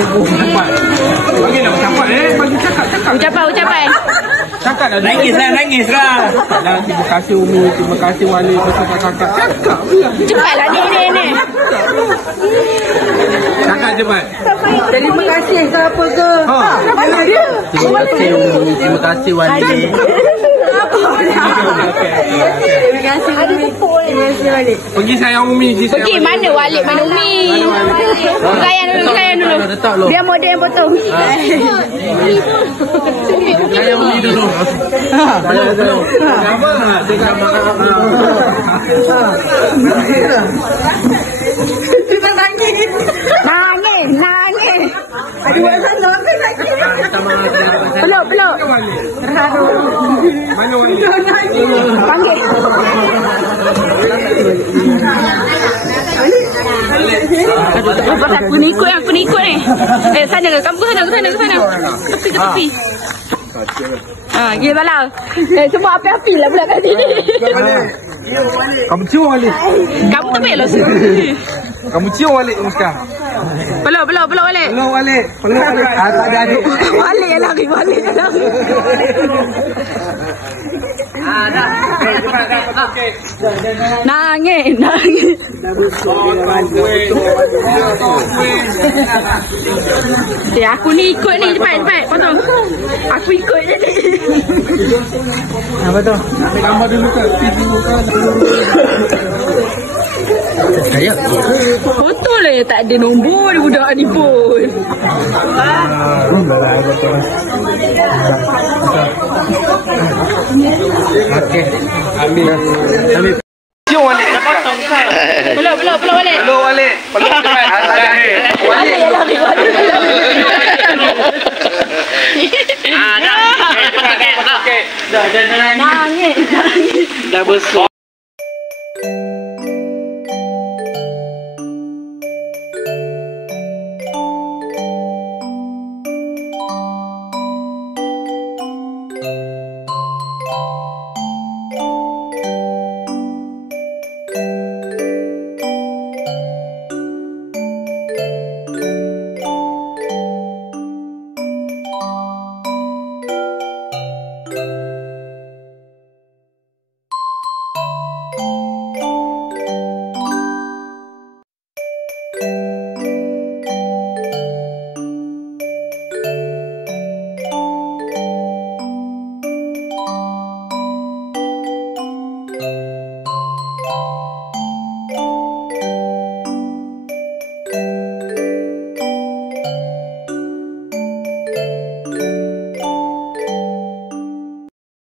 Cepat. Bagi nak cepat bagi cakap. Ucapan. Cakap dah. Nangis lah. Terima kasih Umi, terima kasih Wali, kakak. Cakap pula. Cepatlah ni. Cakap cepat. Terima kasih ke apa ke? Terima kasih Umi, terima kasih Wali. Terima kasih Wali. Pergi sayang Umi. Pergi mana Wali, mana Umi? Sayang dulu. Biar model yang potong. Sayang Umi dulu. Apa? Dengar makan. Nangis. Aduh, sana peluk. Terharu. Mana Wali? Panggil. Aku ni ikut ni. Sana ke? Kamu ke sana? Ke tepi. Gila lah. Semua api-api lah pula tadi. Kamu cium Wali. Kamu tu belok sini. Kamu cium Wali sekarang. Peluk Wali. Peluk Wali. Tak ada adik. Wali yang lari. Dah. Okey. Nangis. Aku ni ikut ni cepat potong. Aku ikut je ni. Apa tu? Ambil gambar dulu ke? Saya. Foto lah yang tak ada nombor budak ni pun. Okey. Ambil. Cium Wali. Peluk Wali. Peluk Wali. Peluk cepat. Tak ada adik. Wali yang lari. Dah. Okey. Dah. Nangis. Dah besar.